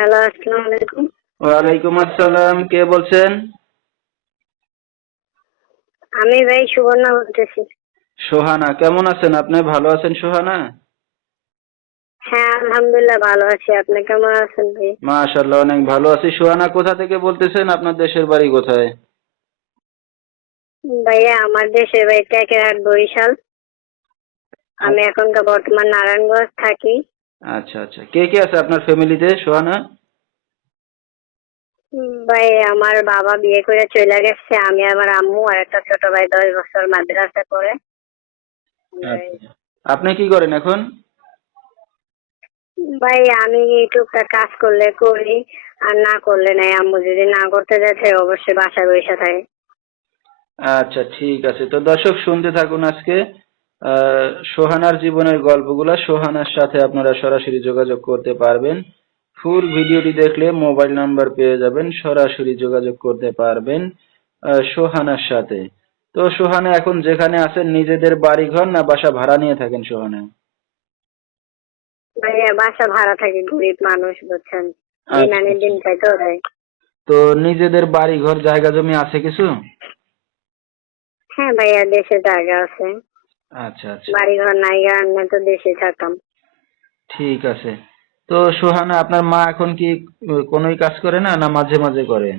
Hello আসসালামু আলাইকুম ওয়ালাইকুম আসসালাম কে বলছেন? আমি ভাই সুবর্ণা বলতেছি। সোহানা কেমন আছেন? আপনি ভালো আছেন সোহানা? হ্যাঁ আলহামদুলিল্লাহ ভালো আছি। আপনি কেমন আছেন ভাই? মাশাল্লাহ অনেক ভালো আছি। সোহানা কোথা থেকে বলতেছেন? আপনার দেশের বাড়ি কোথায়? ভাইয়া আমার দেশের বাড়ি টেকেরহাট বরিশাল। আমি এখনকার বর্তমান নারায়ণগঞ্জ থাকি। আচ্ছা আচ্ছা। কে কে আছে আপনার ফ্যামিলিতে সোহানা? ভাই আমার বাবা বিয়ে করে চলে গেছে আমি আমার আম্মু আর একটা ছোট ভাই দশ বছর মাদ্রাসা করে আচ্ছা। আপনি কি করেন এখন? ভাই আমি ইউটিউবটা কাজ করলে করি আর না করলে নাই। আম্মু যদি না করতে যাচ্ছে অবশ্যই বাসায় বসে থাকে। আচ্ছা ঠিক আছে। তো দর্শক শুনতে থাকুন আজকে। সোহানার জীবনের গল্পগুলো সোহানার সাথে আপনারা সরাসরি যোগাযোগ করতে পারবেন। ফুল ভিডিওটি দেখলে মোবাইল নাম্বার পেয়ে যাবেন সরাসরি যোগাযোগ করতে পারবেন সোহানার সাথে। তো সোহানা এখন যেখানে আছেন নিজেদের বাড়ি ঘর না বাসা ভাড়া নিয়ে থাকেন সোহানা? বাসা ভাড়া থাকে গরিব মানুষ বুঝছেন? দিন আনি দিন তো নিজেদের বাড়ি ঘর জায়গা জমি আছে কিছু? হ্যাঁ ভাইয়া দেশে জায়গা আছে। আচ্ছা আচ্ছা। বাড়ি ঘর নাই কারণে তো দেশে থাকতাম। ঠিক আছে। তো সোহানা আপনার মা এখন কি কোনোই কাজ করে না না মাঝে মাঝে করে?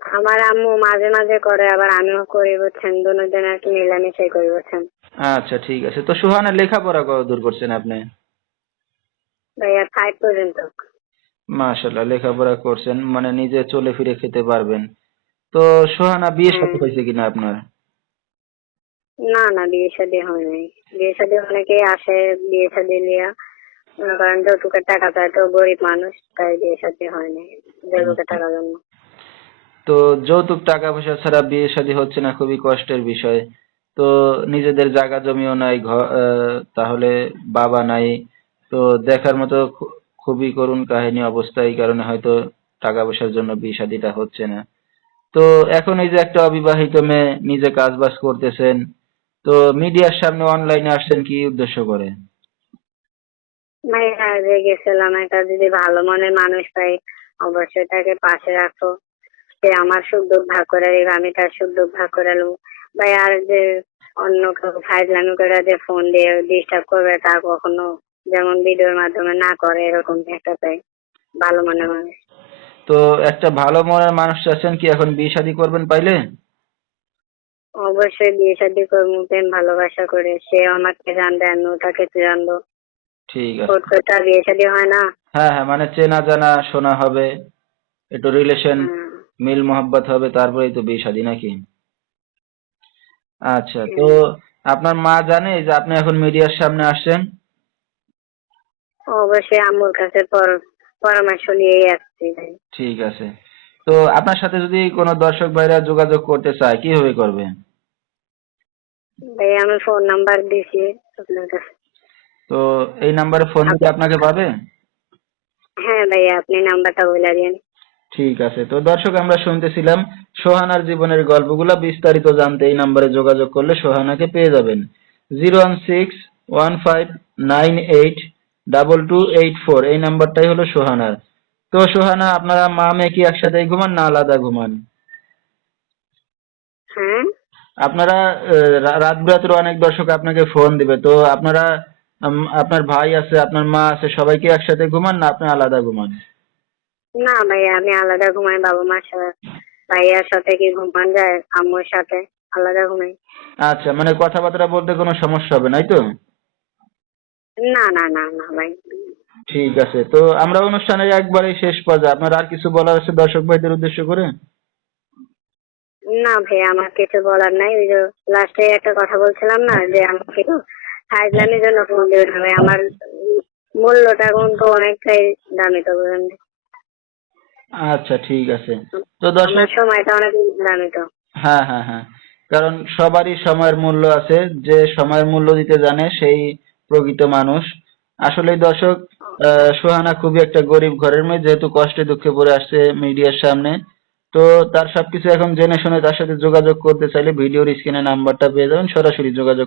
আমার আম্মু মাঝে মাঝে করে আবার আমিও করি বুঝছেন দুজন আর কি মিলামিশাই করি বুঝছেন। আচ্ছা ঠিক আছে। তো সুহানা লেখাপড়া কত দূর করছেন আপনি? ভাইয়া ফাইভ পর্যন্ত। মাশাল্লাহ লেখাপড়া করছেন মানে নিজে চলে ফিরে খেতে পারবেন। তো সোহানা বিয়ে সাথে হয়েছে কিনা আপনার? না না, বিয়ে শাদী হয় নাই। বিয়ে শাদী অনেকেই আসে বিয়ে শাদী লিয়া মনে করেন যৌতুকের টাকা চায়, তো গরিব মানুষ, তাই বিয়ে শাদী হয় নাই যৌতুকের টাকার জন্য। তো যৌতুক টাকা পয়সা ছাড়া বিয়ে শাদী হচ্ছে না, খুবই কষ্টের বিষয়। তো নিজেদের জায়গা জমিও নাই তাহলে বাবা নাই। তো দেখার মতো খুবই করুণ কাহিনী অবস্থা, এই কারণে হয়তো টাকা পয়সার জন্য বিয়ে শাদীটা হচ্ছে না। তো এখন এই যে একটা অবিবাহিত মেয়ে, নিজে কাজ বাজ করতেছেন তো মিডিয়ার সামনে অনলাইনে আসছেন কি উদ্দেশ্য করে? ভাইয়া যে গেছিলাম একটা যদি ভালো মনের মানুষ পাই অবশ্যই তাকে পাশে রাখো। সে আমার সুখ দুঃখ ভাগ করে নেবে আমি তার সুখ দুঃখ ভাগ করে নেব। ভাই আর যে অন্য কেউ ফাইজলামি করে যে ফোন দিয়ে ডিস্টার্ব করবে তা কখনো যেমন ভিডিওর মাধ্যমে না করে এরকম একটা চাই ভালো মনের মানুষ। তো একটা ভালো মনের মানুষ আছেন কি এখন বিয়ে শাদী করবেন পাইলে? অবশ্যই বিয়ে শাদী করব প্রেম ভালোবাসা করে। সে আমাকে জানবে আমিও তাকে জানব। ঠিক আছে। তো বিয়ে শাদী হয় না। হ্যাঁ হ্যাঁ মানে চেনা জানা শোনা হবে একটু রিলেশন মিল মোহাব্বত হবে তারপরেই তো বিয়ে শাদী নাকি? আচ্ছা তো আপনার মা জানে যে আপনি এখন মিডিয়ার সামনে আসছেন? অবশ্যই আম্মুর কাছে পর- পরামর্শ নিয়েই আসছি। ঠিক আছে। তো আপনার সাথে যদি কোনো দর্শক ভাইরা যোগাযোগ করতে চায় কীভাবে করবে? ভাই আমি ফোন নাম্বার দিছি আপনার কাছে। তো এই নাম্বারে ফোন দিতে আপনাকে পাবে? হ্যাঁ ভাই আপনি নাম্বারটা বলে দিন ঠিক আছে। তো দর্শক আমরা শুনতেছিলাম সোহানার জীবনের গল্পগুলো বিস্তারিত জানতে এই নাম্বারে যোগাযোগ করলে সোহানাকে পেয়ে যাবেন। Zero one six one five nine eight double two eight four এই নাম্বারটাই হলো সোহানার। তো সোহানা আপনারা মা মেয়ে কি একসাথে ঘুমান না আলাদা ঘুমান? আপনারা রাত বিরাতের অনেক দর্শক আপনাকে ফোন দিবে। তো আপনারা আপনার ভাই আছে আপনার মা আছে সবাইকে একসাথে ঘুমান না আপনি আলাদা ঘুমান? না ভাই আমি আলাদা ঘুমাই বাবা মার সাথে। ভাইয়ার সাথে কি ঘুমান যায় আম্মুর সাথে আলাদা ঘুমাই। আচ্ছা মানে কথাবার্তা বলতে কোনো সমস্যা হবে নাই তো? না না না না ভাই। ঠিক আছে। তো আমরা অনুষ্ঠানের একবারেই শেষ পর্যায়ে। আপনার আর কিছু বলার আছে দর্শক ভাইদের উদ্দেশ্য করে? না ভাই আমার কিছু বলার নাই। ওই যে লাস্টে একটা কথা বলছিলাম না যে আমাকে ফাইজলামির জন্য ফোন দেবেন ভাই আমার মূল্যটা কিন্তু অনেকটাই দামি তো বুঝলেন। আচ্ছা ঠিক আছে। তো দর্শক সময়টা অনেক দামি তো। হ্যাঁ হ্যাঁ হ্যাঁ। কারণ সবারই সময়ের মূল্য আছে। যে সময়ের মূল্য দিতে জানে সেই প্রকৃত মানুষ। আসলে দর্শক সোহানা খুবই একটা গরিব ঘরের মেয়ে, যেহেতু কষ্টে দুঃখে পড়ে আসছে মিডিয়ার সামনে। তো তার সবকিছু এখন জেনে শুনে তার সাথে যোগাযোগ করতে চাইলে ভিডিওর স্ক্রিনে নাম্বারটা পেয়ে যাবেন, সরাসরি যোগাযোগ